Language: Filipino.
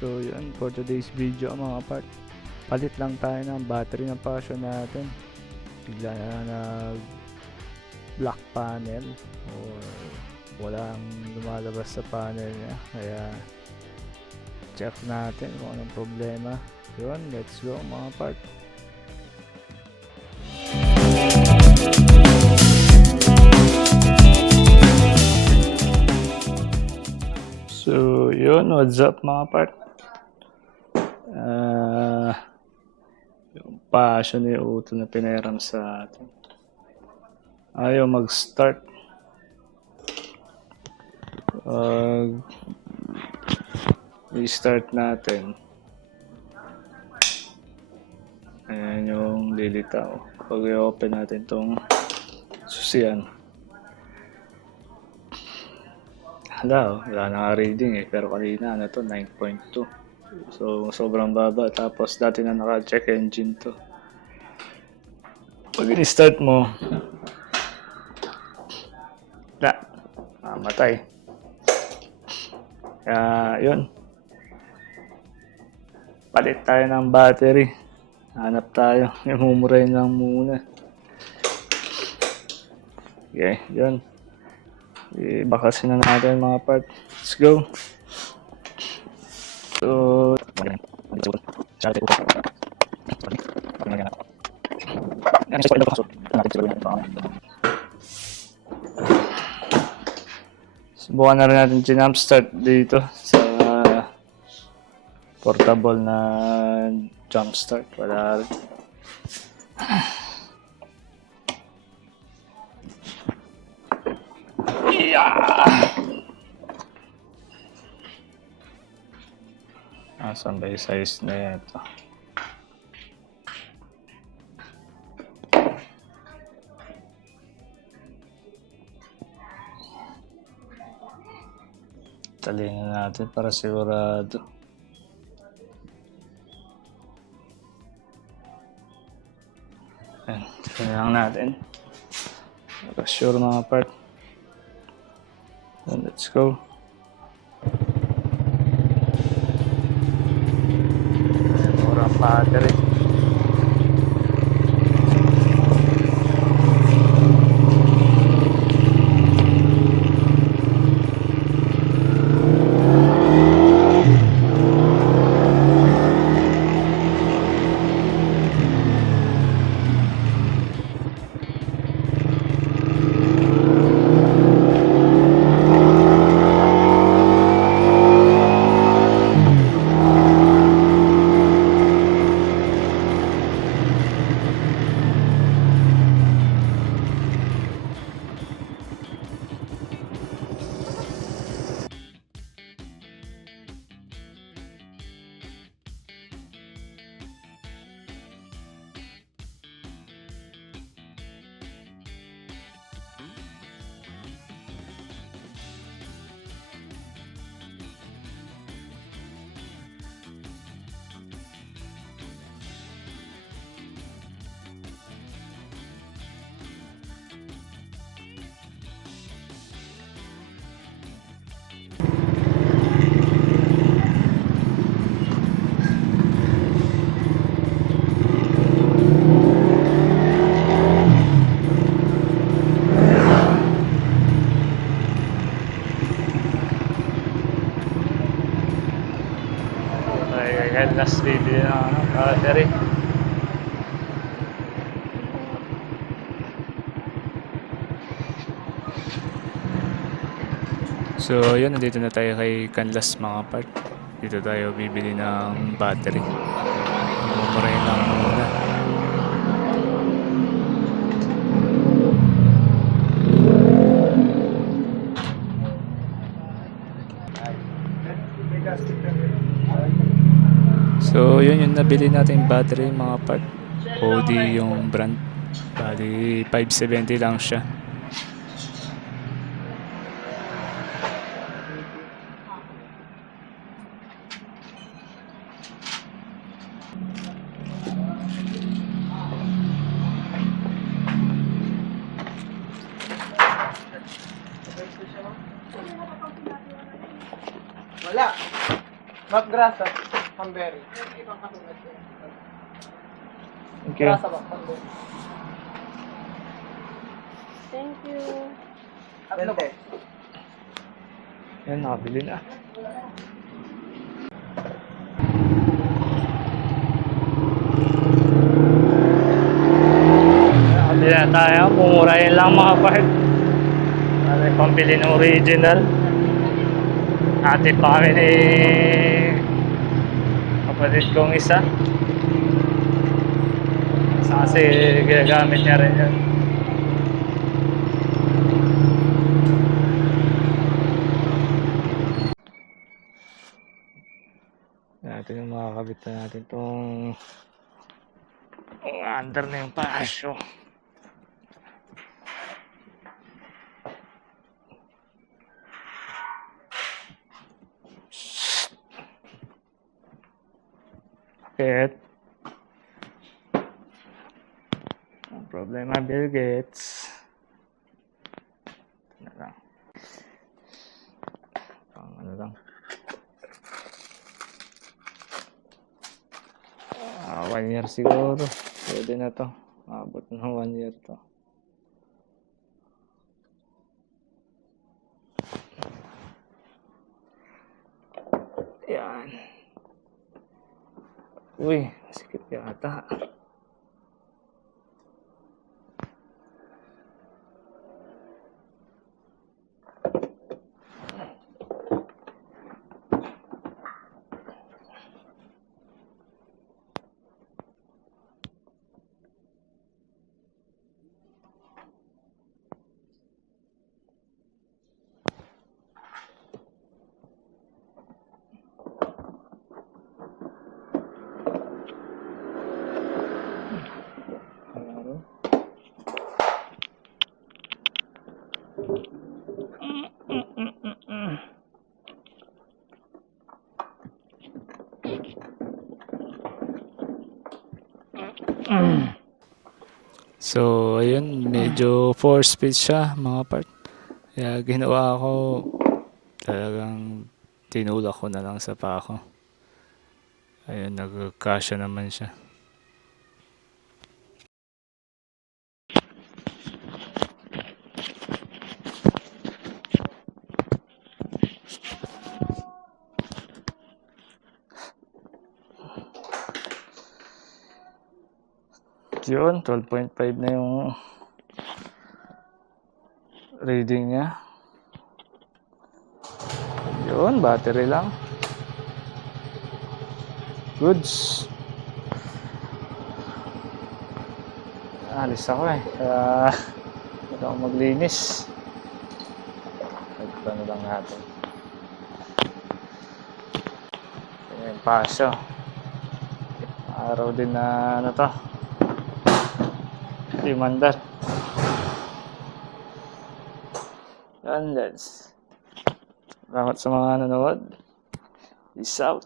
So yun, for today's video mga part, palit lang tayo ng battery ng Passion natin. Bigla na nag black panel or walang lumalabas sa panel niya, kaya check natin kung anong problema. Yun, let's go mga part. So yun, what's up mga part? Yung Passion ni Auto na pinairam sa atin, ayaw mag-start. I-start natin. Ayan yung lilitaw. Pag i-open natin tong susian. Wala na reading pero kanina na to 9.2. So sobrang baba, tapos dati na naka-check engine to. Pag i-start mo, matay. Kaya yun, palit tayo ng battery. Hanap tayo, imumurahin lang muna. Okay, yun. Ibakasin na natin mga part. Let's go. So, subukan na rin natin jump start dito sa portable na jump start. Wala rin. Asan ba yung size na ito? Talinin natin para sigurado. Ayan, tignan lang natin. Sure mga part. And let's go. Murang battery. Last bibili ng battery. So yun, nandito na tayo kay Canlas mga part. Dito tayo bibili ng battery. Mumurahin lang muna. So yun yung nabili natin battery mga part. OD yung brand. Bali 570 lang siya. Wala. Maggrasa, Hamberry. Okay. Grasa ba? Hamberry. Thank you. Ano ba? Yan, nakabili na. Nakabili na tayo. Mumurahin lang mga part. Ano yung pambili ng original. Ate pa kami ni kapatid kong isa. Kasi ginagamit niya rin yan. Natin yung makakabit na natin itong under na yung pasyo. Bakit? Ang problema, Bill Gates. Ito na lang. Ano lang. 1 year siguro. Pwede na to. Abot ng 1 year to. Yan. Uy, sikip yata. So, ayun, medyo 4-speed siya, mga part. Kaya ginawa ko, talagang tinulak ko na lang sa pako. Ayun, nagkasya naman siya. Yun, 12.5 na yung reading niya. Yun, battery lang. Goods. Alis ako eh. Kaya hindi ako maglinis. Nagpano lang natin. Ayan, pasyo. Araw din na ano to. Imandar. Yan, guys. Salamat sa mga nanonood. Peace out.